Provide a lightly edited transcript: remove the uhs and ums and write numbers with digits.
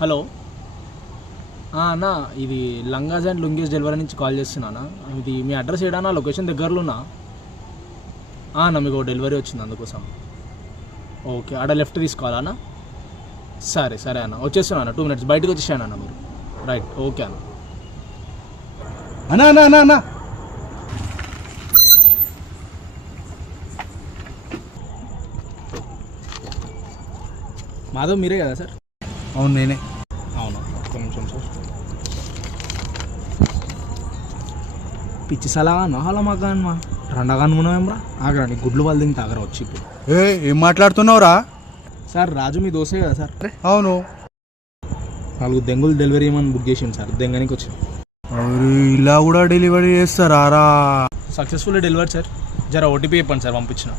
Hello అన్న, ఇది langas and lungis delivery నుంచి కాల్ చేస్తున్నానా? ఇది మీ అడ్రస్ ఏడానా? లొకేషన్ దగ్గరలోనా? అన్న మీకు డెలివరీ వచ్చింది అందుకోసం. ఓకే, ఆడ లెఫ్ట్ తీసుకోవాలన్నా? సరే సరే అన్న, వచ్చేస్తున్నా అన్న, 2 minutes బయటకు వచ్చేసాను అన్న మీరు. రైట్, ఓకే అన్న. అన్నా అన్నా అన్నా అన్నా మాధవ్ మీరే కదా సార్? అవును నేనే. అవును, ఒక్క నిమిషం సార్. పిచ్చి సలహా నహాల మాకు రెండగాను మునవేమ్రా ఆగరా, నీ గుడ్లు వాళ్ళు తింటే ఆగరా వచ్చి ఇప్పుడు. ఏం మాట్లాడుతున్నావురా? సార్ రాజు మీ దోసే కదా సార్? అవును. 4 దెంగులు డెలివరీ ఏమని బుక్ చేసింది సార్, దెంగనికి వచ్చి. ఇలా కూడా డెలివరీ చేస్తారా? Successful delivery sir. జర ఓటీపీ చెప్పండి సార్, పంపించిన.